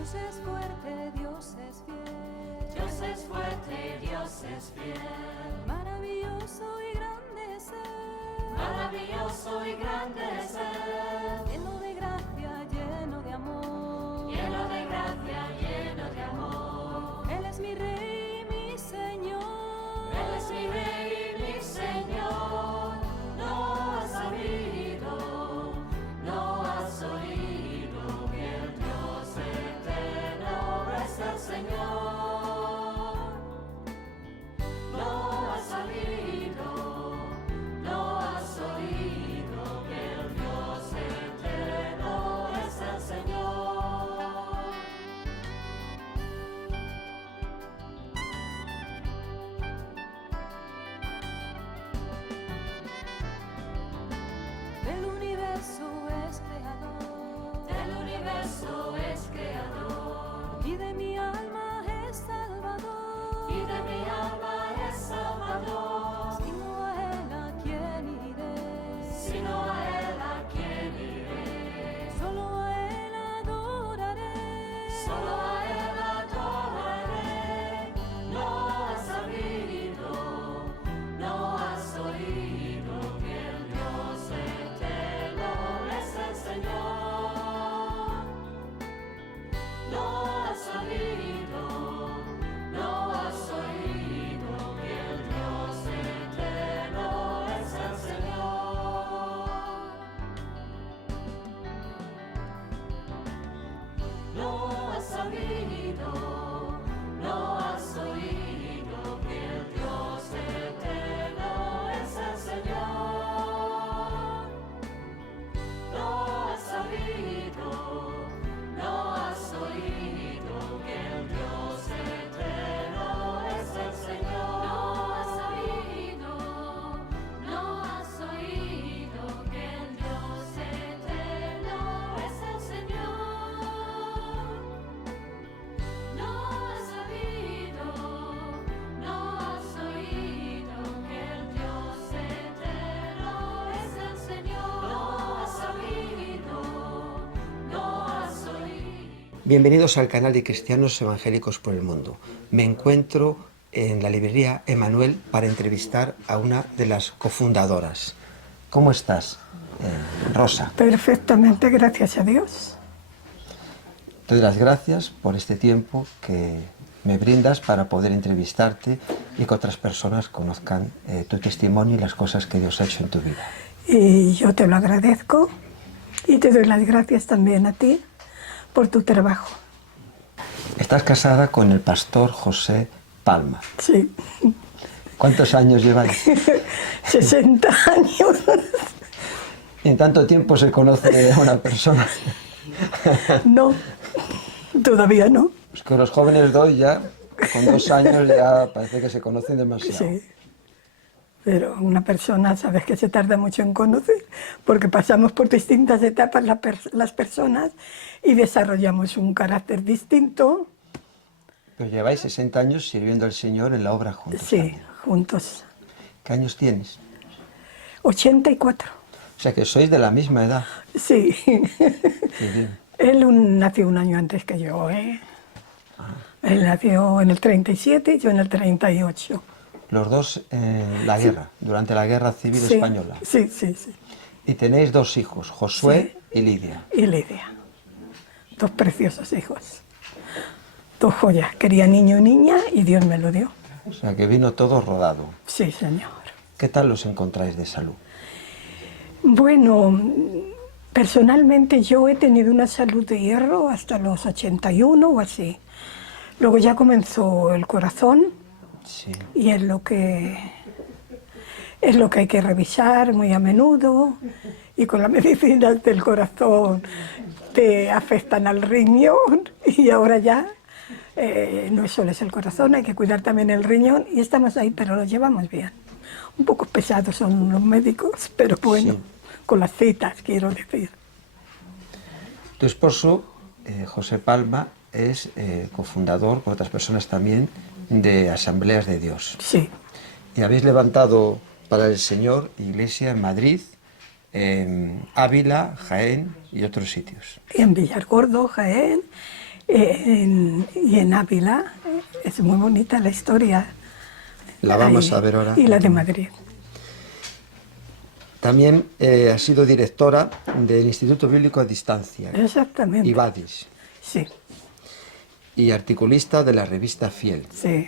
Dios es fuerte, Dios es fiel. Dios es fuerte, Dios es fiel. Maravilloso y grande es Él. Maravilloso y grande es Él. Lleno de gracia, lleno de amor. Lleno de gracia, lleno de amor. Él es mi Rey y mi Señor. Él es mi Rey y mi Señor. No has sabido, no has oído que el Dios eterno es el Señor. No has sabido, no has oído que el Dios eterno es el Señor. Del universo es creador. Del universo es creador. Y de mi alma es salvador. Y de mi alma es salvador. Sino a Él a quién iré. Sino a Él a quién iré. Solo a Él adoraré. Solo a Él adoraré. No has sabido, no has oído que el Dios eterno es el Señor. No has sabido, no has oído que el Dios eterno es el Señor. No has sabido, no has oído que el Dios eterno es el Señor. No has sabido, no has oído que el Dios eterno es el Señor. No has sabido, no has oído que el Dios eterno es el Señor. No has sabido, no has oído que el Dios eterno es el Señor. No has sabido, no has oído. Bienvenidos al canal de Cristianos Evangélicos por el Mundo. Me encuentro en la librería Emanuel para entrevistar a una de las cofundadoras. ¿Cómo estás, Rosa? Perfectamente, gracias a Dios. Te doy las gracias por este tiempo que me brindas para poder entrevistarte y que otras personas conozcan tu testimonio y las cosas que Dios ha hecho en tu vida. Y yo te lo agradezco y te doy las gracias también a ti por tu trabajo. Estás casada con el pastor José Palma. Sí, ¿Cuántos años lleváis? 60 años. ¿En tanto tiempo se conoce a una persona? No, todavía no. Es que los jóvenes de hoy ya, con 2 años ya parece que se conocen demasiado. Sí, pero una persona, sabes que se tarda mucho en conocer, porque pasamos por distintas etapas las personas y desarrollamos un carácter distinto. Pero lleváis 60 años sirviendo al Señor en la obra juntos. Sí, también. juntos. ¿Qué años tienes? 84. O sea que sois de la misma edad. Sí. Qué bien. Él nació un año antes que yo, ¿eh? Él nació en el 37 y yo en el 38. Los dos en la guerra, durante la Guerra Civil Sí, Española. sí, sí, sí. Y tenéis 2 hijos, Josué y Lidia. Y Lidia. 2 preciosos hijos. 2 joyas. Quería niño y niña y Dios me lo dio. O sea que vino todo rodado. Sí, señor. ¿Qué tal los encontráis de salud? Bueno, personalmente yo he tenido una salud de hierro hasta los 81 o así. Luego ya comenzó el corazón Sí. y es lo que hay que revisar muy a menudo, y con las medicinas del corazón te afectan al riñón y ahora ya no solo es el corazón, hay que cuidar también el riñón y estamos ahí, pero lo llevamos bien. Un poco pesados son los médicos, pero bueno, Sí. con las citas quiero decir. Tu esposo, José Palma, es cofundador, con otras personas también, de Asambleas de Dios. Sí, Y habéis levantado para el Señor iglesia en Madrid, en Ávila, Jaén y otros sitios. en Villargordo, Jaén, y en Ávila. Es muy bonita la historia. La vamos Ahí, a ver ahora. Y la de Madrid. También ha sido directora del Instituto Bíblico a Distancia, Exactamente. IBADIS, Sí, y articulista de la revista Fiel. sí,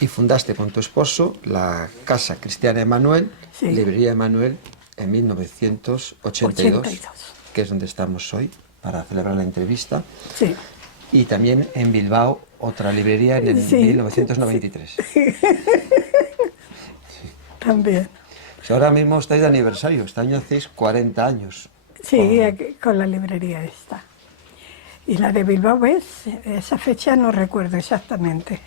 Y fundaste con tu esposo la Casa Cristiana Emanuel, Sí. Librería Emanuel, en 1982, 82. que es donde estamos hoy para celebrar la entrevista. sí. Y también en Bilbao, otra librería en el Sí, 1993. También. Pues ahora mismo estáis de aniversario, este año hacéis 40 años. Sí, aquí, con la librería esta. Y la de Bilbao, ¿ves? Esa fecha no recuerdo exactamente.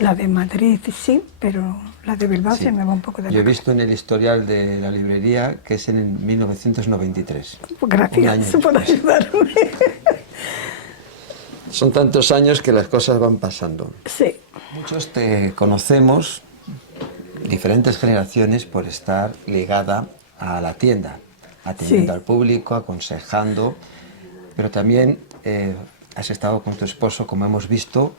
La de Madrid sí, pero la de Bilbao Sí. se me va un poco de Yo he la visto en el historial de la librería que es en 1993. cabeza. Un Gracias año por después. ayudarme. Son tantos años que las cosas van pasando. Sí, Muchos te conocemos, diferentes generaciones, por estar ligada a la tienda, atendiendo Sí. al público, aconsejando, pero también has estado con tu esposo, como hemos visto,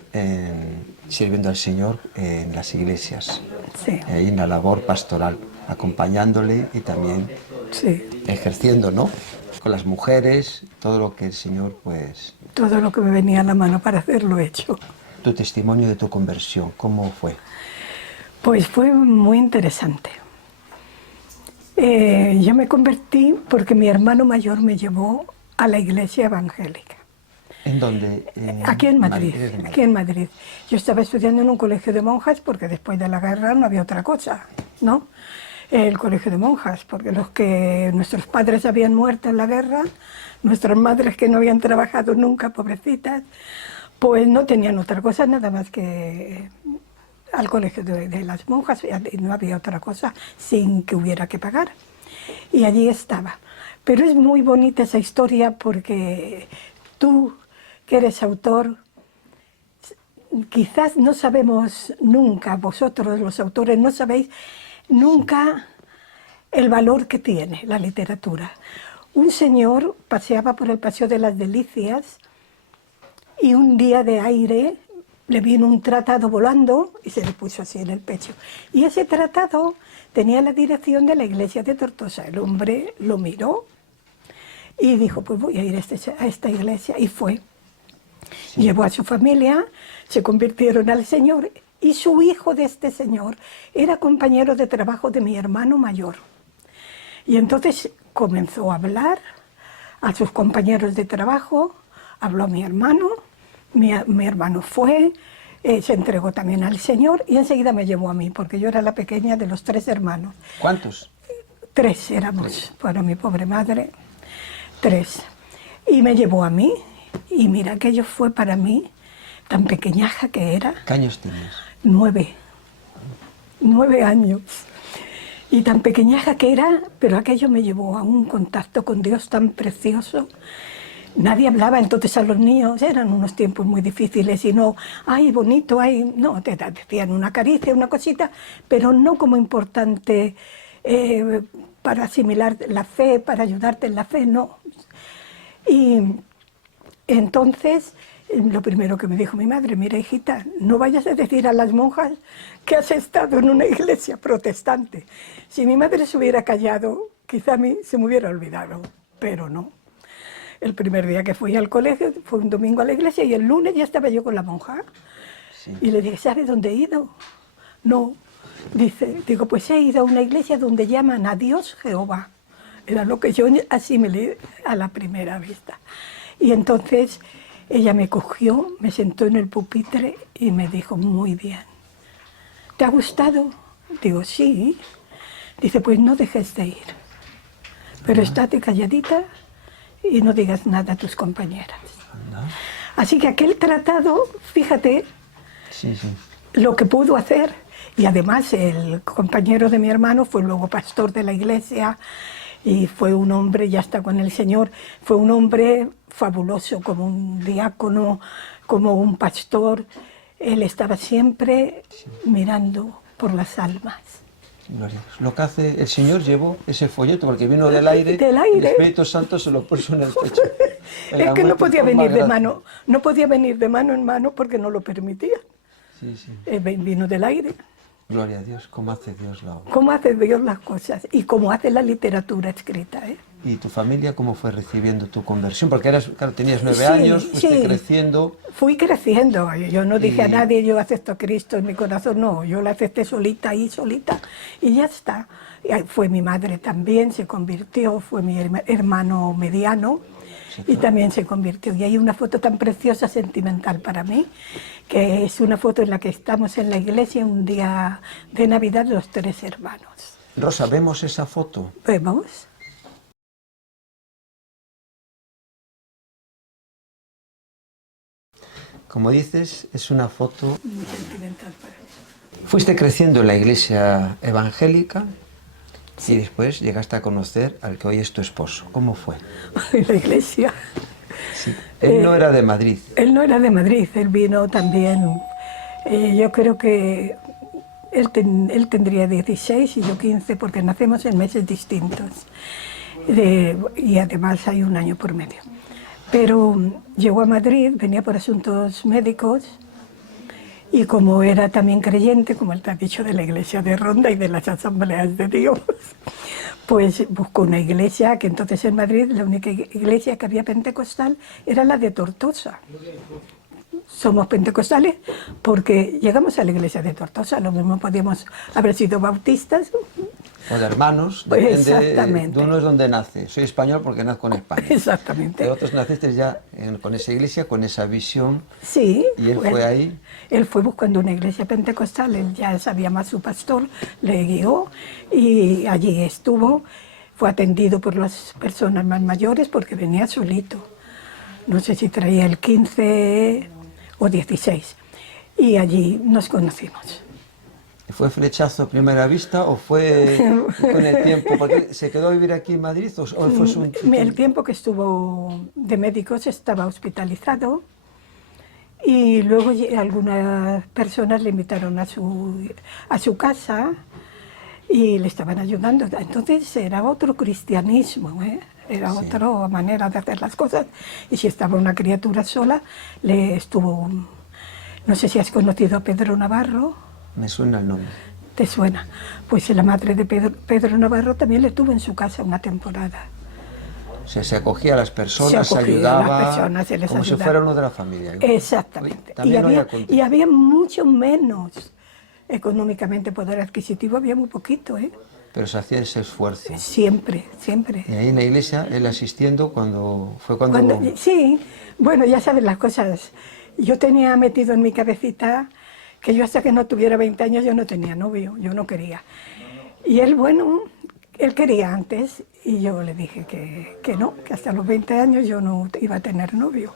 sirviendo al Señor en las iglesias, sí, en la labor pastoral, acompañándole y también sí. ejerciendo, ¿no? Con las mujeres, todo lo que el Señor, pues, Todo lo que me venía a la mano para hacerlo he hecho. tu testimonio de tu conversión, ¿cómo fue? Pues fue muy interesante. Yo me convertí porque mi hermano mayor me llevó a la iglesia evangélica. ¿En dónde? Aquí en Madrid, eres de Madrid. aquí en Madrid. Yo estaba estudiando en un colegio de monjas porque después de la guerra no había otra cosa, ¿no? El colegio de monjas, porque los que nuestros padres habían muerto en la guerra, nuestras madres que no habían trabajado nunca, pobrecitas, pues no tenían otra cosa nada más que al colegio de las monjas, y no había otra cosa sin que hubiera que pagar. Y allí estaba. Pero es muy bonita esa historia porque tú, que eres autor, quizás no sabemos nunca, vosotros los autores no sabéis nunca el valor que tiene la literatura. Un señor paseaba por el Paseo de las Delicias y un día de aire le vino un tratado volando y se le puso así en el pecho. Y ese tratado tenía la dirección de la iglesia de Tortosa. El hombre lo miró y dijo, pues voy a ir a esta iglesia, y fue. Llevó a su familia, se convirtieron al Señor, y su hijo de este señor era compañero de trabajo de mi hermano mayor. Y entonces comenzó a hablar a sus compañeros de trabajo, habló a mi hermano, mi hermano fue, se entregó también al Señor y enseguida me llevó a mí, porque yo era la pequeña de los 3 hermanos. ¿Cuántos? 3 éramos, para mi pobre madre, 3. Y me llevó a mí, y mira, aquello fue para mí, tan pequeñaja que era, ¿Qué años tenías? 9 años. Y tan pequeñaja que era, pero aquello me llevó a un contacto con Dios tan precioso. Nadie hablaba entonces a los niños, eran unos tiempos muy difíciles y no, ay, bonito, ay, no, te decían una caricia, una cosita, pero no como importante para asimilar la fe, para ayudarte en la fe, no. Y entonces, lo primero que me dijo mi madre, mira, hijita, no vayas a decir a las monjas que has estado en una iglesia protestante. Si mi madre se hubiera callado, quizá a mí se me hubiera olvidado, pero no. El primer día que fui al colegio, fue un domingo a la iglesia y el lunes ya estaba yo con la monja. Sí. Y le dije, ¿sabe dónde he ido? No. Digo, pues he ido a una iglesia donde llaman a Dios Jehová. Era lo que yo asimilé a la primera vista. Y entonces ella me cogió, me sentó en el pupitre y me dijo, muy bien. ¿Te ha gustado? Digo, sí. Dice, pues no dejes de ir. Pero estate calladita y no digas nada a tus compañeras. Anda. Así que aquel tratado, fíjate Sí, sí. lo que pudo hacer. Y además el compañero de mi hermano fue luego pastor de la iglesia y fue un hombre, ya está con el Señor, fue un hombre fabuloso, como un diácono, como un pastor. Él estaba siempre mirando por las almas. Gloria a Dios. Lo que hace el Señor llevó ese folleto porque vino del aire. Del aire. El Espíritu Santo se lo puso en el pecho. El Es que amor no podía forma venir de gracia. mano, no podía venir de mano en mano porque no lo permitía. Sí, sí. Vino del aire. Gloria a Dios. ¿Cómo hace Dios la obra? Cómo hace Dios las cosas y cómo hace la literatura escrita, ¿eh? ¿Y tu familia cómo fue recibiendo tu conversión? Porque claro, tenías 9 Sí, años, fuiste sí. creciendo. Fui creciendo, yo no dije a Y- nadie, yo acepto a Cristo en mi corazón, no, yo la acepté solita ahí, solita, y ya está. Y ahí fue mi madre también, se convirtió, fue mi hermano mediano, y también se convirtió. Y hay una foto tan preciosa, sentimental para mí, que es una foto en la que estamos en la iglesia un día de Navidad, los 3 hermanos. Rosa, vemos esa foto. ¿Vemos? Como dices, es una foto. Muy sentimental para mí. Fuiste creciendo en la iglesia evangélica y después llegaste a conocer al que hoy es tu esposo. ¿Cómo fue? En la iglesia. Sí. Él no era de Madrid. Él no era de Madrid, él vino también, yo creo que él tendría 16 y yo 15 porque nacemos en meses distintos y además hay un año por medio. Pero llegó a Madrid, venía por asuntos médicos y como era también creyente, como él te ha dicho, de la iglesia de Ronda y de las asambleas de Dios, pues buscó una iglesia que entonces en Madrid la única iglesia que había pentecostal era la de Tortosa. Somos pentecostales porque llegamos a la iglesia de Tortosa, lo mismo podíamos haber sido bautistas. O de hermanos, Pues depende exactamente. de uno es donde nace. Soy español porque nazco en España. Exactamente. De otros naciste ya con esa iglesia, con esa visión. Sí. ¿Y él bueno, fue ahí? Él fue buscando una iglesia pentecostal, él ya sabía más su pastor, le guió y allí estuvo. Fue atendido por las personas más mayores porque venía solito. No sé si traía el 15 o 16. Y allí nos conocimos. ¿Fue flechazo a primera vista o fue con el tiempo? ¿Porque se quedó a vivir aquí en Madrid o fue su... El tiempo que estuvo de médicos estaba hospitalizado y luego algunas personas le invitaron a su casa y le estaban ayudando. Entonces era otro cristianismo, ¿eh? Era Sí. otra manera de hacer las cosas. Y si estaba una criatura sola, le estuvo... No sé si has conocido a Pedro Navarro. Me suena el nombre. ¿Te suena? Pues la madre de Pedro Navarro también le tuvo en su casa una temporada. O sea, se acogía a las personas, Se se acogía a ayudaba, las personas, se les como si ayudaba. fuera uno de la familia. Exactamente. También no había Y contexto. había mucho menos económicamente poder adquisitivo, había muy poquito, ¿eh? Pero se hacía ese esfuerzo. Siempre, siempre. Y ahí en la iglesia, él asistiendo, cuando Sí, bueno, ya sabes las cosas. Yo tenía metido en mi cabecita que yo hasta que no tuviera 20 años yo no tenía novio, yo no quería. Y él, bueno, él quería antes y yo le dije que no, que hasta los 20 años yo no iba a tener novio.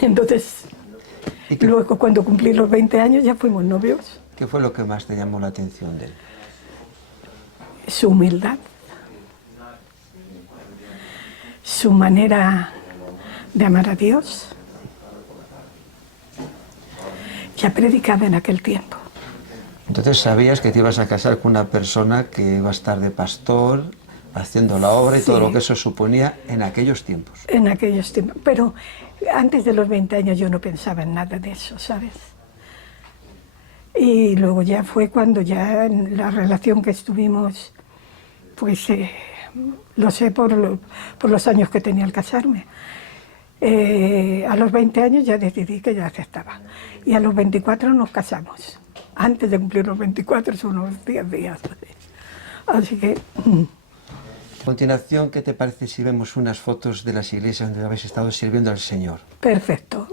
Entonces, ¿Y qué, luego cuando cumplí los 20 años ya fuimos novios. qué fue lo que más te llamó la atención de él? Su humildad, su manera de amar a Dios. Ya predicaba en aquel tiempo. Entonces sabías que te ibas a casar con una persona que iba a estar de pastor, haciendo la obra y todo Sí. lo que eso suponía en aquellos tiempos. En aquellos tiempos. Pero antes de los 20 años yo no pensaba en nada de eso, ¿sabes? Y luego ya fue cuando ya en la relación que estuvimos, pues lo sé por los años que tenía al casarme. A los 20 años ya decidí que ya aceptaba. Y a los 24 nos casamos. Antes de cumplir los 24, son unos 10 días. Así que... A continuación, ¿qué te parece si vemos unas fotos de las iglesias donde habéis estado sirviendo al Señor? Perfecto.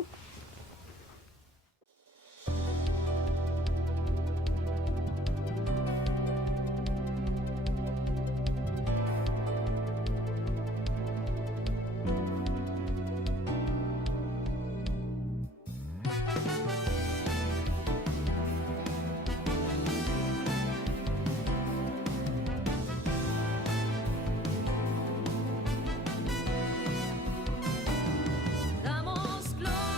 Damos gloria.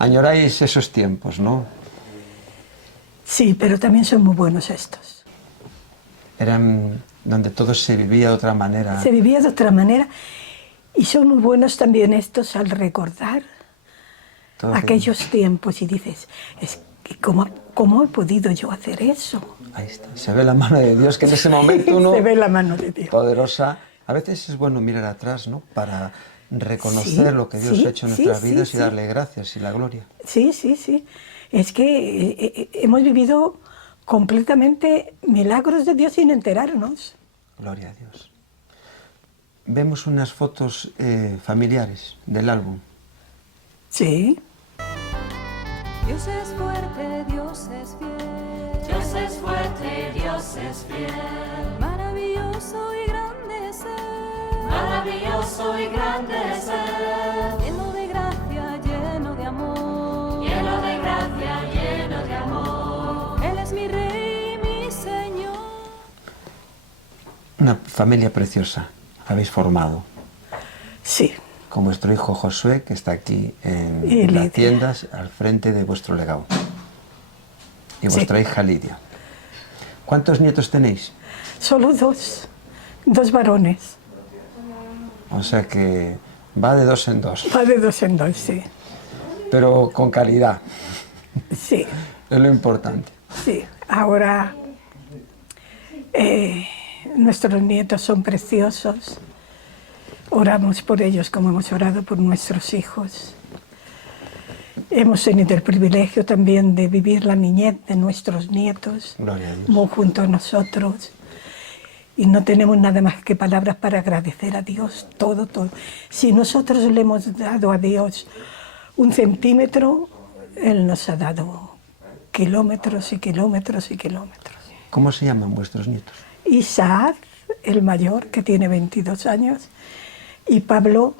Añoráis esos tiempos, ¿no? Sí, pero también son muy buenos estos. Eran donde todo se vivía de otra manera. Se vivía de otra manera y son muy buenos también estos al recordar Todo que- aquellos tiempos y dices, ¿cómo he podido yo hacer eso? Ahí está. Se ve la mano de Dios, que en ese momento uno... Se ve la mano de Dios. Poderosa. A veces es bueno mirar atrás, ¿no? Para reconocer Sí, lo que Dios sí, ha hecho en sí, nuestras sí, vidas sí. y darle gracias y la gloria. Sí, sí, sí. Es que hemos vivido completamente milagros de Dios sin enterarnos. Gloria a Dios. Vemos unas fotos familiares del álbum. Sí, Dios es fuerte, Dios es fiel. Dios es fuerte, Dios es fiel. Maravilloso y grande es Él. Maravilloso y grande es Él. Lleno de gracia, lleno de amor. Lleno de gracia, lleno de amor. Él es mi Rey y mi Señor. Una familia preciosa habéis formado. sí. Con vuestro hijo Josué, que está aquí Y en Lidia. las tiendas, al frente de vuestro legado. Y vuestra Sí. hija Lidia. ¿Cuántos nietos tenéis? Solo dos varones. O sea que va de dos en dos, Va de dos en dos, sí. pero con calidad, Sí, es lo importante. sí. Ahora nuestros nietos son preciosos. Oramos por ellos como hemos orado por nuestros hijos. Hemos tenido el privilegio también de vivir la niñez de nuestros nietos, Gloria a Dios. muy junto a nosotros. Y no tenemos nada más que palabras para agradecer a Dios, todo, todo. Si nosotros le hemos dado a Dios 1 centímetro, Él nos ha dado kilómetros y kilómetros y kilómetros. ¿Cómo se llaman vuestros nietos? Isaac, el mayor, que tiene 22 años, y Pablo,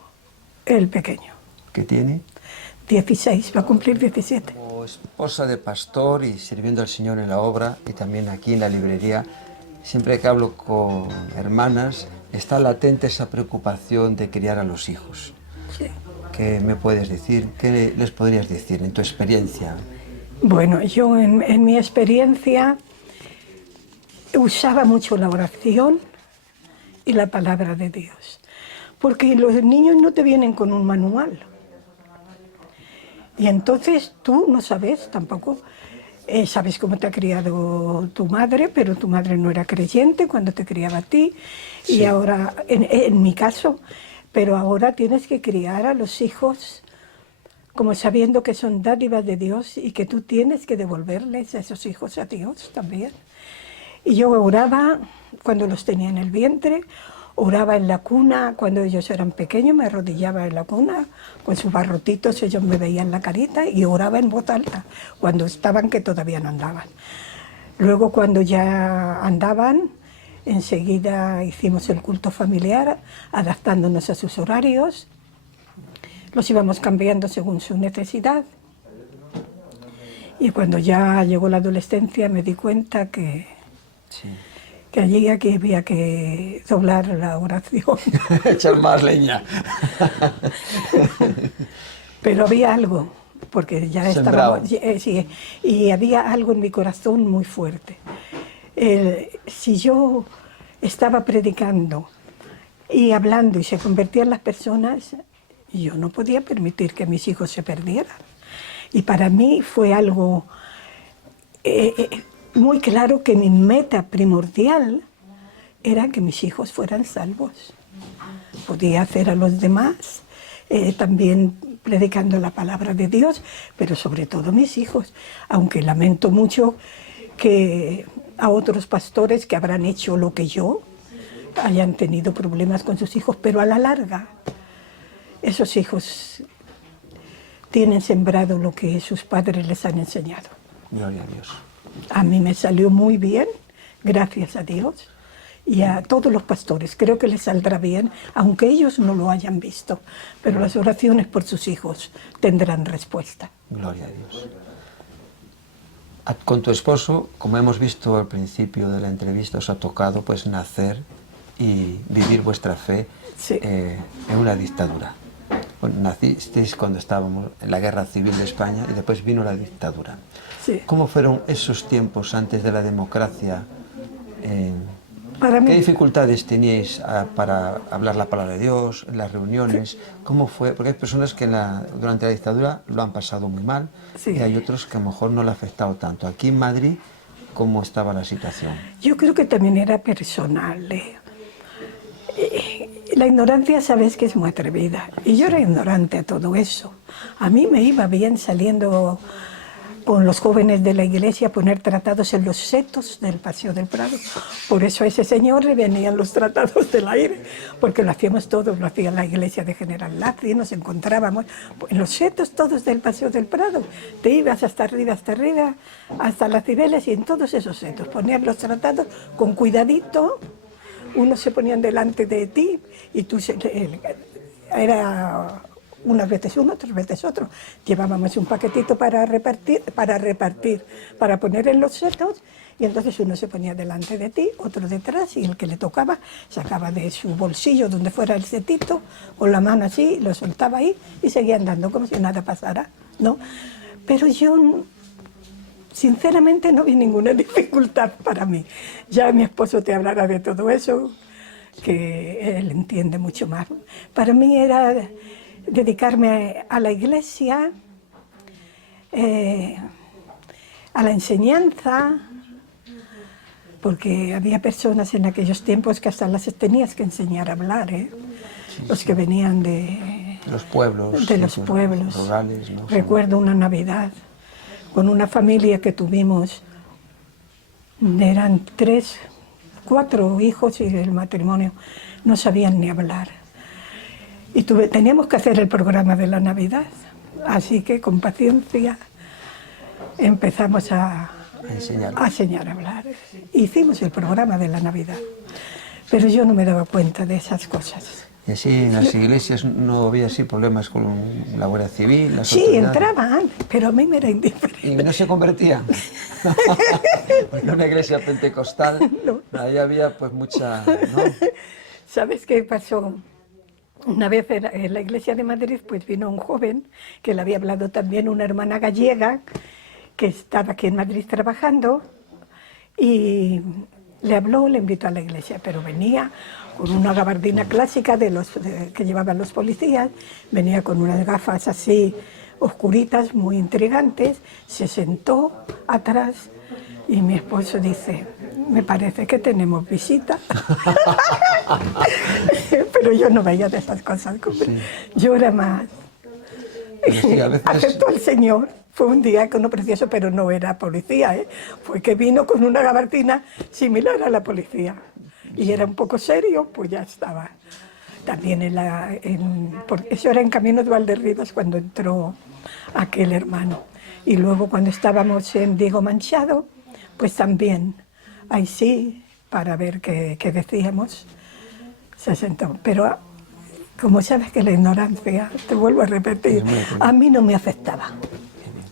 el pequeño, ¿Qué tiene? 16, va a cumplir 17. Como esposa de pastor y sirviendo al Señor en la obra y también aquí en la librería, siempre que hablo con hermanas, está latente esa preocupación de criar a los hijos. Sí. ¿Qué me puedes decir? ¿Qué les podrías decir en tu experiencia? Bueno, yo en mi experiencia usaba mucho la oración y la palabra de Dios, porque los niños no te vienen con un manual. Y entonces tú no sabes tampoco, sabes cómo te ha criado tu madre, pero tu madre no era creyente cuando te criaba a ti. Sí. Y ahora, en mi caso, pero ahora tienes que criar a los hijos como sabiendo que son dádivas de Dios y que tú tienes que devolverles a esos hijos a Dios también. Y yo oraba cuando los tenía en el vientre, oraba en la cuna cuando ellos eran pequeños, me arrodillaba en la cuna con sus barrotitos, ellos me veían la carita y oraba en voz alta cuando estaban, que todavía no andaban. Luego cuando ya andaban, enseguida hicimos el culto familiar, adaptándonos a sus horarios, los íbamos cambiando según su necesidad. Y cuando ya llegó la adolescencia me di cuenta que Sí. allí aquí había que doblar la oración. Echar más leña. Pero había algo, porque ya Sembrado. estábamos... sí, y había algo en mi corazón muy fuerte. Si yo estaba predicando y hablando y se convertían las personas, yo no podía permitir que mis hijos se perdieran. Y para mí fue algo muy claro que mi meta primordial era que mis hijos fueran salvos. Podía hacer a los demás, también predicando la palabra de Dios, pero sobre todo mis hijos, aunque lamento mucho que a otros pastores que habrán hecho lo que yo hayan tenido problemas con sus hijos, pero a la larga esos hijos tienen sembrado lo que sus padres les han enseñado. Gloria a Dios. A mí me salió muy bien, gracias a Dios, y a todos los pastores. Creo que les saldrá bien, aunque ellos no lo hayan visto, pero las oraciones por sus hijos tendrán respuesta. Gloria a Dios. Con tu esposo, como hemos visto al principio de la entrevista, os ha tocado pues nacer y vivir vuestra fe Sí. en una dictadura. Bueno, nacisteis cuando estábamos en la Guerra Civil de España y después vino la dictadura. Sí. ¿Cómo fueron esos tiempos antes de la democracia? Para ¿Qué mí, dificultades teníais para hablar la palabra de Dios en las reuniones? ¿Cómo fue? Porque hay personas que durante la dictadura lo han pasado muy mal Sí. y hay otros que a lo mejor no le ha afectado tanto. Aquí en Madrid, ¿cómo estaba la situación? yo creo que también era personal. La ignorancia, sabes que es muy atrevida. Y yo era ignorante a todo eso. A mí me iba bien saliendo con los jóvenes de la iglesia a poner tratados en los setos del Paseo del Prado. Por eso a ese señor le venían los tratados del aire, porque lo hacíamos todos, lo hacía la iglesia de General Lázaro, nos encontrábamos en los setos todos del Paseo del Prado. Te ibas hasta arriba, hasta las Cibeles, y en todos esos setos ponían los tratados con cuidadito. Unos se ponían delante de ti y tú era unas veces uno, otras veces otro. Llevábamos un paquetito para repartir, para poner en los setos, y entonces uno se ponía delante de ti, otro detrás, y el que le tocaba sacaba de su bolsillo donde fuera el setito, con la mano así, lo soltaba ahí y seguía andando como si nada pasara, ¿no? Pero yo, sinceramente, no vi ninguna dificultad para mí. Ya mi esposo te hablará de todo eso, que él entiende mucho más. Para mí era dedicarme a la iglesia, a la enseñanza, porque había personas en aquellos tiempos que hasta las tenías que enseñar a hablar, ¿eh? Sí, Los sí. que venían de Los pueblos. de los sí, pueblos. rurales, ¿no? Recuerdo una Navidad con una familia que tuvimos, eran 3, 4 hijos y el matrimonio no sabían ni hablar. Y teníamos que hacer el programa de la Navidad, así que con paciencia empezamos a enseñar a hablar. Hicimos el programa de la Navidad, pero yo no me daba cuenta de esas cosas. Y así en las iglesias no había así problemas con la Guardia Civil, las Sí, autoridades? entraban, pero a mí me era indiferente. ¿Y no se convertían? Porque en una iglesia pentecostal, No. ahí había pues mucha... ¿no? ¿Sabes qué pasó? Una vez en la iglesia de Madrid pues vino un joven que le había hablado también una hermana gallega que estaba aquí en Madrid trabajando, y le habló, le invitó a la iglesia, pero venía con una gabardina clásica que llevaban los policías, venía con unas gafas así oscuritas, muy intrigantes, se sentó atrás y mi esposo dice: me parece que tenemos visita. Pero yo no veía de esas cosas. Sí. Yo era más... Pero sí, a veces... Aceptó al Señor. Fue un día que uno precioso, pero no era policía, ¿eh? Fue que vino con una gabardina similar a la policía. Y era un poco serio, pues ya estaba. También eso era en camino de Valderribas cuando entró aquel hermano. Y luego cuando estábamos en Diego Manchado, pues también, ahí sí, para ver qué decíamos, se sentó. Pero como sabes que la ignorancia, te vuelvo a repetir, a mí no me afectaba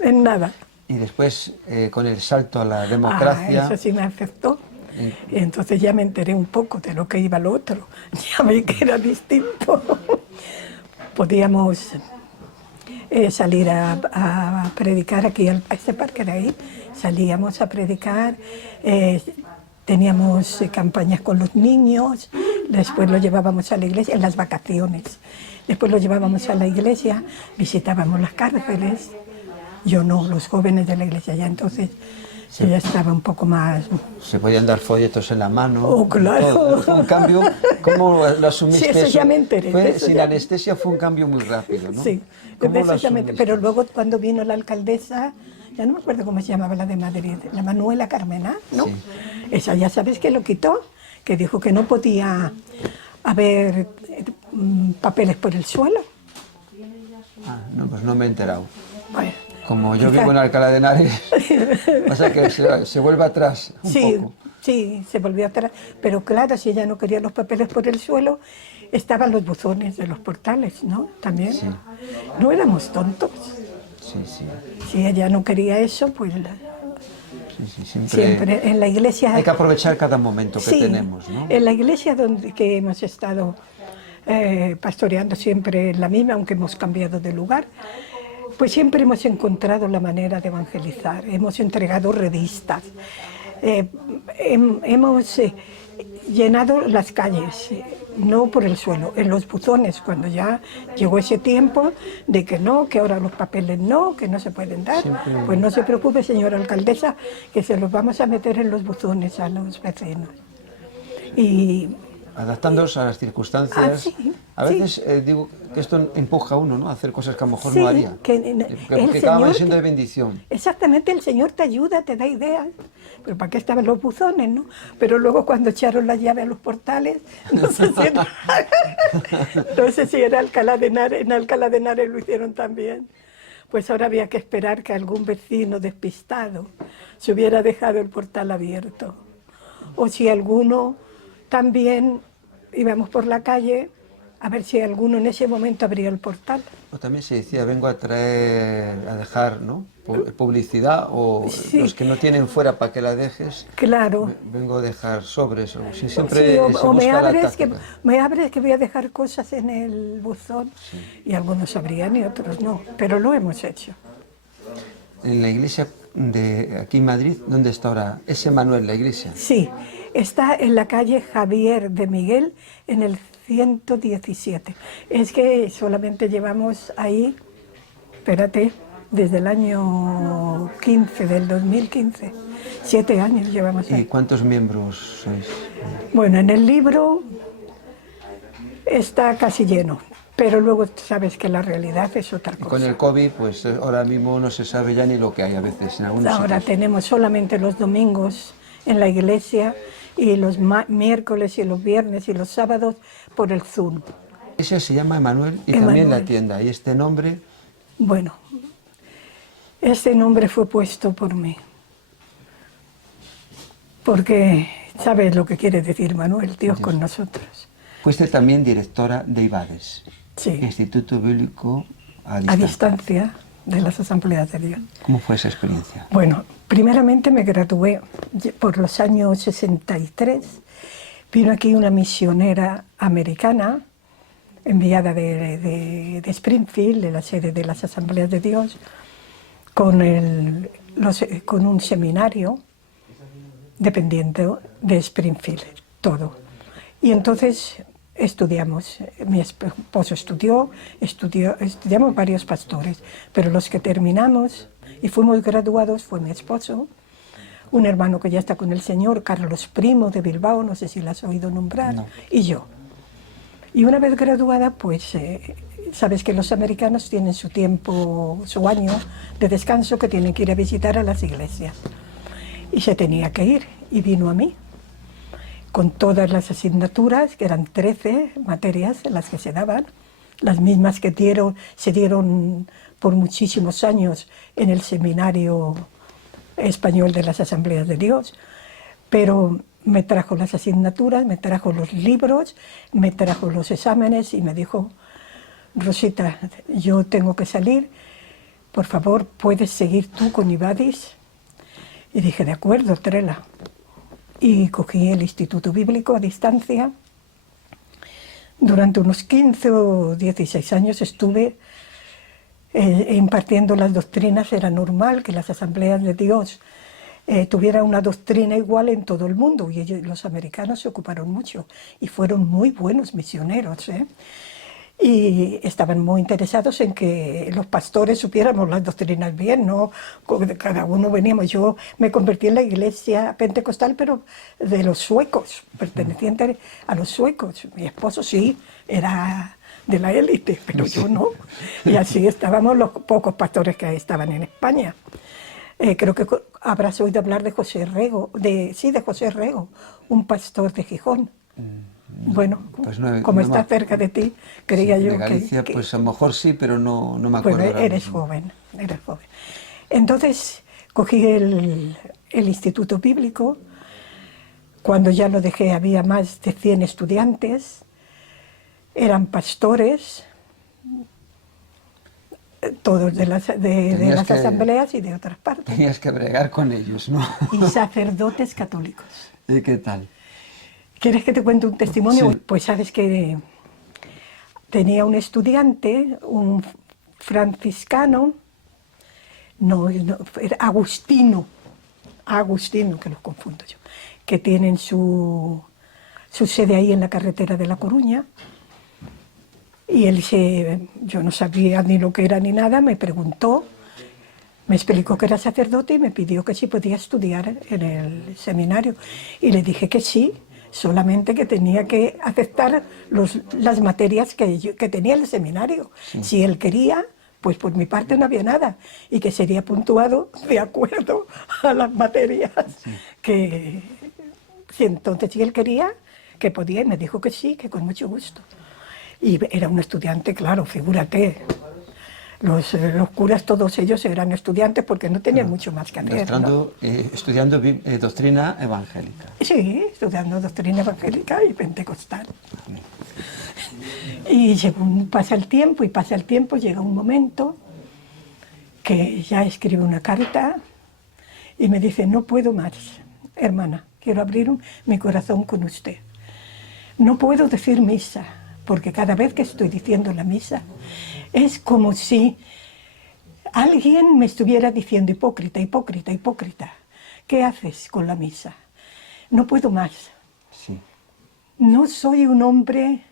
en nada. Y después, con el salto a la democracia... Eso sí me afectó. Y entonces ya me enteré un poco de lo que iba lo otro. Ya vi que era distinto. Podíamos salir a predicar aquí, a este parque de ahí. Salíamos a predicar. Teníamos campañas con los niños. Después lo llevábamos a la iglesia en las vacaciones. Después lo llevábamos a la iglesia, visitábamos las cárceles. Yo no, los jóvenes de la iglesia ya entonces... Sí. Ya estaba un poco más... Se podían dar folletos en la mano. Oh, claro. Todo. Fue un cambio, ¿cómo lo asumiste? Sí, eso ya me enteré. Sin anestesia fue un cambio muy rápido, ¿no? Sí, ¿Cómo lo precisamente. asumiste? Pero luego cuando vino la alcaldesa, ya no me acuerdo cómo se llamaba la de Madrid, la Manuela Carmena, ¿no? Sí. Esa ya sabes que lo quitó, que dijo que no podía haber papeles por el suelo. Ah, no, pues no me he enterado. Bueno, Como yo vivo en Alcalá de Henares, pasa que se vuelve atrás un poco. Sí, se volvió atrás. Pero claro, si ella no quería los papeles por el suelo, estaban los buzones de los portales, ¿no? También. Sí. No éramos tontos. Sí, sí. Si ella no quería eso, pues Sí, sí, siempre en la iglesia... Hay que aprovechar cada momento que Sí, tenemos, ¿no? en la iglesia que hemos estado pastoreando siempre en la misma, aunque hemos cambiado de lugar, pues siempre hemos encontrado la manera de evangelizar. Hemos entregado revistas, hemos llenado las calles, no por el suelo, en los buzones, cuando ya llegó ese tiempo de que no, que ahora los papeles no, que no se pueden dar. Pues no se preocupe, señora alcaldesa, que se los vamos a meter en los buzones a los vecinos. Y adaptándose a las circunstancias. Sí, A veces digo que esto empuja a uno, ¿no?, a hacer cosas que a lo mejor sí, no haría. Porque acaban siendo de bendición. Exactamente, el Señor te ayuda, te da ideas. Pero ¿para qué estaban los buzones, no? Pero luego cuando echaron la llave a los portales, no sé si era Alcalá de Henares, en Alcalá de Henares lo hicieron también. Pues ahora había que esperar que algún vecino despistado se hubiera dejado el portal abierto. O si alguno también íbamos por la calle a ver si alguno en ese momento abría el portal. O también se decía, vengo a traer, a dejar, ¿no?, publicidad, o Sí. los que no tienen fuera para que la dejes, Claro. vengo a dejar sobres, o si siempre Sí, se o me busca la abres, táctica. que voy a dejar cosas en el buzón. Y algunos abrían y otros no, pero lo hemos hecho. En la iglesia de aquí en Madrid, ¿dónde está ahora? Es Emanuel la iglesia. Sí, está en la calle Javier de Miguel, en el 117. Es que solamente llevamos ahí, espérate, desde el año 15, del 2015, 7 años llevamos ¿Y ahí. cuántos miembros sois? Bueno, en el libro está casi lleno, pero luego sabes que la realidad es otra Y cosa. con el COVID, pues ahora mismo no se sabe ya ni lo que hay a veces en algunos Ahora sitios. tenemos solamente los domingos en la iglesia y los miércoles y los viernes y los sábados por el Zoom. La iglesia se llama Emanuel y también la Emanuel. tienda. Y este nombre, Bueno, este nombre fue puesto por mí, porque sabes lo que quiere decir Manuel, Dios con nosotros. fuiste también directora de IBADES, Sí, Instituto Bíblico a a Distancia. distancia de las Asambleas de Dios. ¿Cómo fue esa experiencia? Bueno, primeramente me gradué por los años 63. Vino aquí una misionera americana, enviada de Springfield, de la sede de las Asambleas de Dios, con un seminario dependiente de Springfield, todo. Y entonces estudiamos, mi esposo estudiamos varios pastores, pero los que terminamos y fuimos graduados fue mi esposo, un hermano que ya está con el Señor, Carlos Primo de Bilbao, no sé si lo has oído nombrar, No. y yo. Y una vez graduada, pues sabes que los americanos tienen su tiempo, su año de descanso, que tienen que ir a visitar a las iglesias. Y se tenía que ir, y vino a mí, con todas las asignaturas, que eran 13 materias en las que se daban, las mismas que se dieron por muchísimos años en el Seminario Español de las Asambleas de Dios, pero me trajo las asignaturas, me trajo los libros, me trajo los exámenes y me dijo, Rosita, yo tengo que salir, por favor, ¿puedes seguir tú con IBADES? Y dije, de acuerdo, Trela. Y cogí el Instituto Bíblico a distancia. Durante unos 15 o 16 años estuve impartiendo las doctrinas. Era normal que las Asambleas de Dios tuvieran una doctrina igual en todo el mundo, y los americanos se ocuparon mucho y fueron muy buenos misioneros, y estaban muy interesados en que los pastores supiéramos las doctrinas bien, ¿no? Cada uno veníamos. Yo me convertí en la iglesia pentecostal, pero de los suecos, perteneciente a los suecos. Mi esposo sí, era de la élite, pero yo no. Y así estábamos los pocos pastores que estaban en España. Creo que habrás oído hablar de José Rego, de José Rego, un pastor de Gijón. Bueno, Pues como está cerca de ti, creía sí, yo de Galicia, que... pues a lo mejor sí, pero no me acuerdo. Bueno, ahora eres mismo. joven. Entonces cogí el Instituto Bíblico. Cuando ya lo dejé había más de 100 estudiantes, eran pastores, todos de las asambleas y de otras partes, Tenías que bregar con ellos, ¿no? y sacerdotes católicos. ¿Y qué tal? ¿Quieres que te cuente un testimonio? Sí. Pues sabes que tenía un estudiante, un franciscano, no, era Agustino, que los confundo yo, que tienen su sede ahí en la carretera de La Coruña. Y él yo no sabía ni lo que era ni nada, me preguntó, me explicó que era sacerdote y me pidió que si podía estudiar en el seminario. Y le dije que sí, solamente que tenía que aceptar las materias que tenía el seminario. Sí. Si él quería, pues por mi parte no había nada, y que sería puntuado de acuerdo a las materias. Sí. Si entonces si él quería, que podía, y me dijo que sí, que con mucho gusto. Y era un estudiante, claro, figúrate. Los curas, todos ellos eran estudiantes porque no tenían mucho más que hacer, ¿no? Estudiando doctrina evangélica. Sí, estudiando doctrina evangélica y pentecostal. Y según pasa el tiempo, llega un momento que ya escribe una carta y me dice, no puedo más, hermana, quiero abrir mi corazón con usted. No puedo decir misa, porque cada vez que estoy diciendo la misa, es como si alguien me estuviera diciendo, hipócrita, hipócrita, hipócrita, ¿qué haces con la misa? No puedo más. Sí. No soy un hombre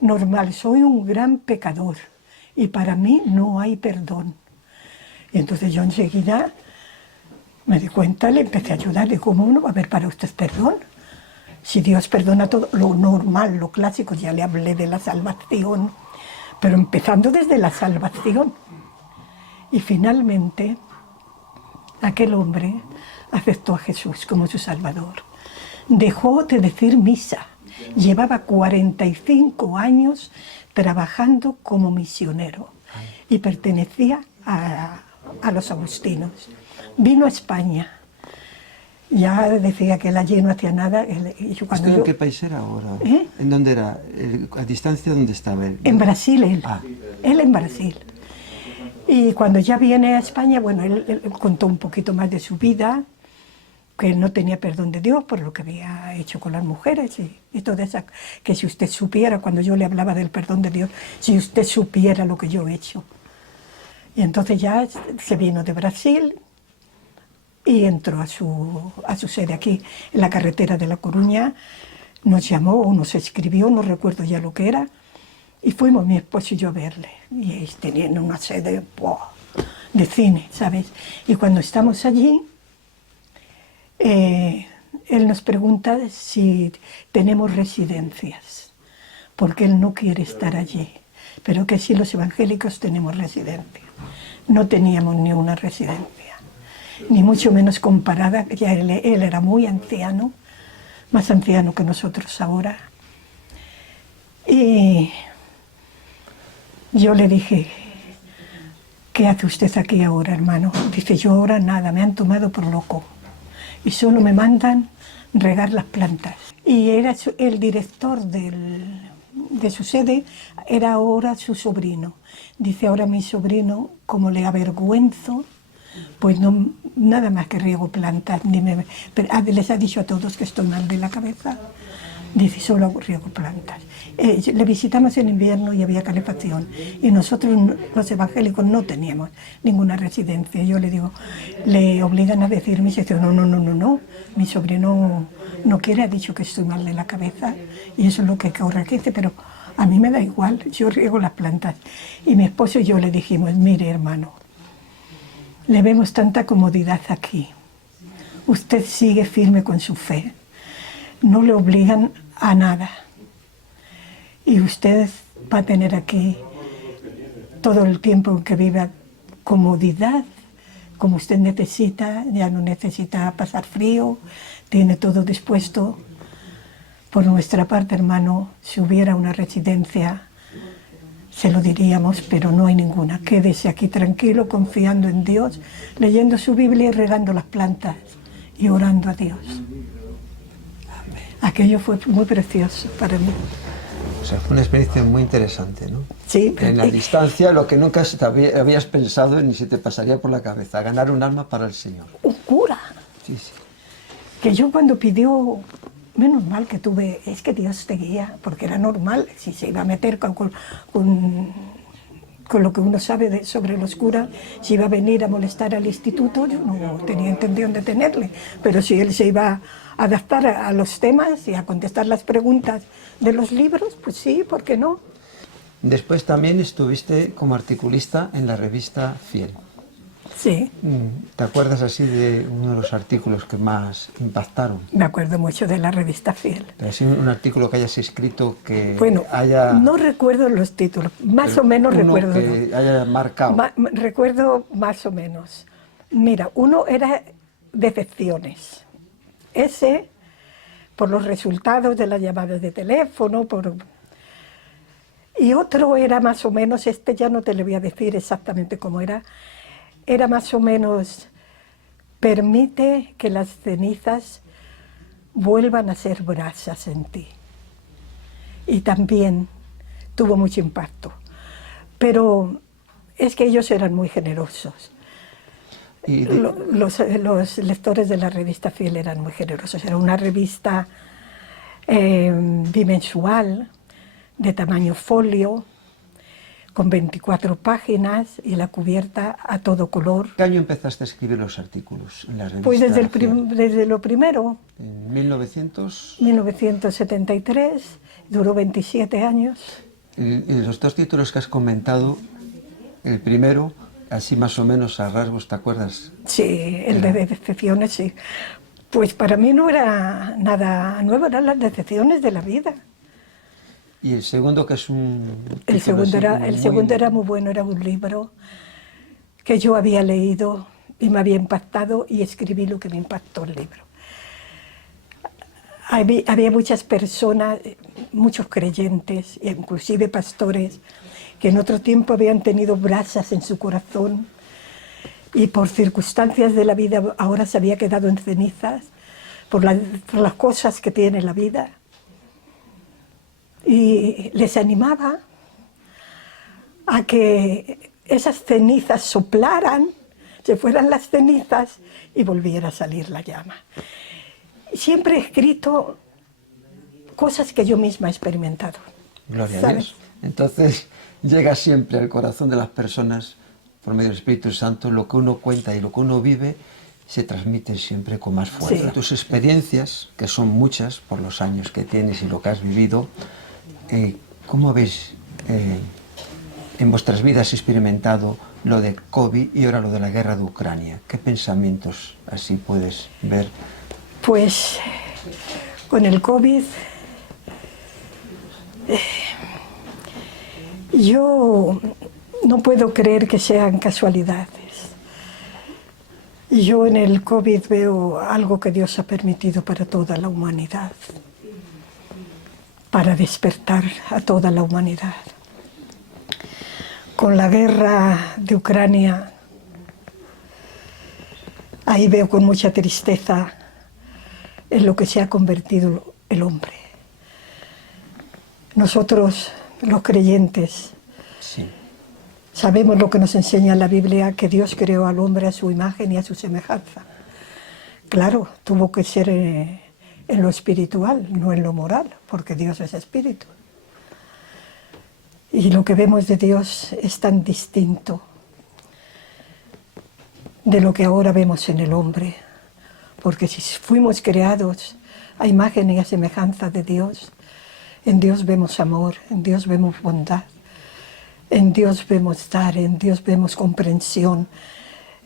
normal, soy un gran pecador y para mí no hay perdón. Y entonces yo enseguida me di cuenta, le empecé a ayudarle, ¿cómo no va a haber para usted perdón? Si Dios perdona todo, lo normal, lo clásico, ya le hablé de la salvación, pero empezando desde la salvación. Y finalmente, aquel hombre aceptó a Jesús como su Salvador. Dejó de decir misa. Llevaba 45 años trabajando como misionero y pertenecía a los agustinos. Vino a España. Ya decía que él allí no hacía nada. ¿En qué país era ahora? ¿Eh? ¿En dónde era? ¿A distancia dónde estaba él? En Brasil, él. Ah. Él en Brasil. Y cuando ya viene a España, bueno, él contó un poquito más de su vida, que él no tenía perdón de Dios por lo que había hecho con las mujeres y toda esa... Que si usted supiera, cuando yo le hablaba del perdón de Dios, si usted supiera lo que yo he hecho. Y entonces ya se vino de Brasil y entró a su sede aquí, en la carretera de La Coruña. Nos llamó o nos escribió, no recuerdo ya lo que era, y fuimos mi esposo y yo a verle. Y tenían una sede de cine, ¿sabes? Y cuando estamos allí, él nos pregunta si tenemos residencias, porque él no quiere estar allí, pero que sí los evangélicos tenemos residencia. No teníamos ni una residencia, ni mucho menos comparada, ya él era muy anciano, más anciano que nosotros ahora. Y yo le dije, ¿qué hace usted aquí ahora, hermano? Dice, yo ahora nada, me han tomado por loco y solo me mandan regar las plantas. Y era el director de su sede, era ahora su sobrino. Dice, ahora mi sobrino, como le avergüenzo, pues no, nada más que riego plantas, les ha dicho a todos que estoy mal de la cabeza. Dice, solo riego plantas. Le visitamos en invierno y había calefacción. Y nosotros, los evangélicos, no teníamos ninguna residencia. Yo le digo, le obligan a decirme, y dice, no, mi sobrino no quiere, ha dicho que estoy mal de la cabeza. Y eso es lo que corregirse, pero a mí me da igual, yo riego las plantas. Y mi esposo y yo le dijimos, mire, hermano, le vemos tanta comodidad aquí. Usted sigue firme con su fe. No le obligan a nada. Y usted va a tener aquí todo el tiempo que viva comodidad, como usted necesita, ya no necesita pasar frío, tiene todo dispuesto. Por nuestra parte, hermano, si hubiera una residencia, se lo diríamos, pero no hay ninguna. Quédese aquí tranquilo, confiando en Dios, leyendo su Biblia y regando las plantas y orando a Dios. Aquello fue muy precioso para mí. O sea, fue una experiencia muy interesante, ¿no? Sí. En la distancia, lo que nunca habías pensado ni se te pasaría por la cabeza, ganar un alma para el Señor. Un cura. Sí, sí. Que yo cuando pidió Menos mal que tuve, es que Dios te guía, porque era normal, si se iba a meter con lo que uno sabe sobre los curas, si iba a venir a molestar al instituto, yo no tenía intención de tenerle, pero si él se iba a adaptar a los temas y a contestar las preguntas de los libros, pues sí, ¿por qué no? Después también estuviste como articulista en la revista Fiel. Sí, ¿Te acuerdas así de uno de los artículos que más impactaron? me acuerdo mucho de la revista Fiel. Pero así un artículo que hayas escrito que Bueno, haya... no recuerdo los títulos, más o menos uno recuerdo. que haya marcado. Recuerdo más o menos. Mira, uno era decepciones. Ese, por los resultados de las llamadas de teléfono, y otro era más o menos, este ya no te lo voy a decir exactamente cómo era más o menos, permite que las cenizas vuelvan a ser brasas en ti. Y también tuvo mucho impacto. Pero es que ellos eran muy generosos. Y Los lectores de la revista Fiel eran muy generosos. Era una revista bimensual, de tamaño folio, con 24 páginas y la cubierta a todo color. ¿Qué año empezaste a escribir los artículos en la revista Pues Fiel? desde lo primero, En 1900... 1973, duró 27 años. Y los dos títulos que has comentado, el primero, así más o menos a rasgos, ¿te acuerdas? Sí, el de decepciones, sí. Pues para mí no era nada nuevo, eran las decepciones de la vida. Y el segundo, que es un... El segundo era muy bueno, era un libro que yo había leído y me había impactado y escribí lo que me impactó el libro. Había muchas personas, muchos creyentes, inclusive pastores, que en otro tiempo habían tenido brasas en su corazón y por circunstancias de la vida ahora se había quedado en cenizas por las cosas que tiene la vida. Y les animaba a que esas cenizas soplaran, se fueran las cenizas y volviera a salir la llama. Siempre he escrito cosas que yo misma he experimentado. Gloria a ¿sabes? Dios. Entonces llega siempre al corazón de las personas, por medio del Espíritu Santo, lo que uno cuenta y lo que uno vive se transmite siempre con más fuerza. Sí. Tus experiencias, que son muchas por los años que tienes y lo que has vivido, ¿cómo habéis en vuestras vidas experimentado lo de COVID y ahora lo de la guerra de Ucrania? ¿Qué pensamientos así puedes ver? Pues con el COVID, yo no puedo creer que sean casualidades. Yo en el COVID veo algo que Dios ha permitido para toda la humanidad, para despertar a toda la humanidad. Con la guerra de Ucrania, ahí veo con mucha tristeza en lo que se ha convertido el hombre. Nosotros, los creyentes, Sí. sabemos lo que nos enseña la Biblia, que Dios creó al hombre a su imagen y a su semejanza. Claro, tuvo que ser en lo espiritual, no en lo moral, porque Dios es espíritu. Y lo que vemos de Dios es tan distinto de lo que ahora vemos en el hombre. Porque si fuimos creados a imagen y a semejanza de Dios, en Dios vemos amor, en Dios vemos bondad, en Dios vemos dar, en Dios vemos comprensión,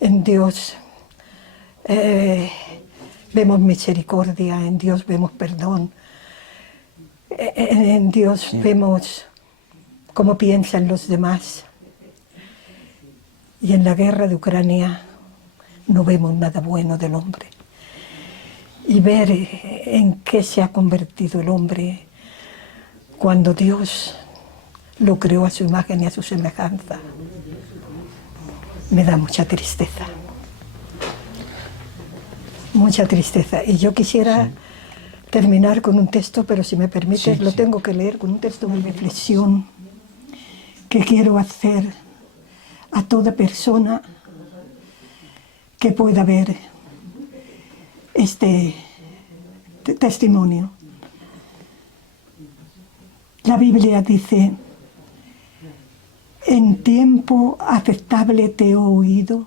en Dios vemos misericordia, en Dios vemos perdón, en Dios vemos cómo piensan los demás. Y en la guerra de Ucrania no vemos nada bueno del hombre. Y ver en qué se ha convertido el hombre cuando Dios lo creó a su imagen y a su semejanza, me da mucha tristeza. Mucha tristeza. Y yo quisiera terminar con un texto, pero si me permites, lo tengo que leer, con un texto de reflexión que quiero hacer a toda persona que pueda ver este testimonio. La Biblia dice, en tiempo aceptable te he oído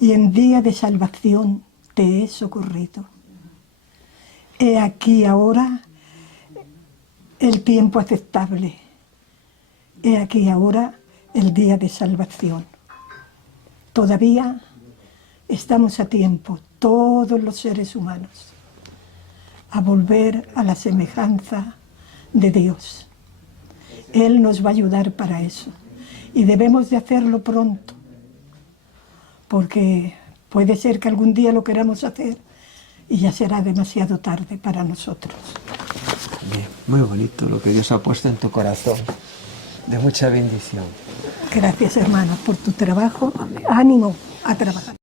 y en día de salvación te he socorrido. He aquí ahora el tiempo aceptable. He aquí ahora el día de salvación. Todavía estamos a tiempo, todos los seres humanos, a volver a la semejanza de Dios. Él nos va a ayudar para eso. Y debemos de hacerlo pronto, porque puede ser que algún día lo queramos hacer y ya será demasiado tarde para nosotros. Bien, muy bonito lo que Dios ha puesto en tu corazón, de mucha bendición. Gracias, hermanos, por tu trabajo. Ánimo a trabajar.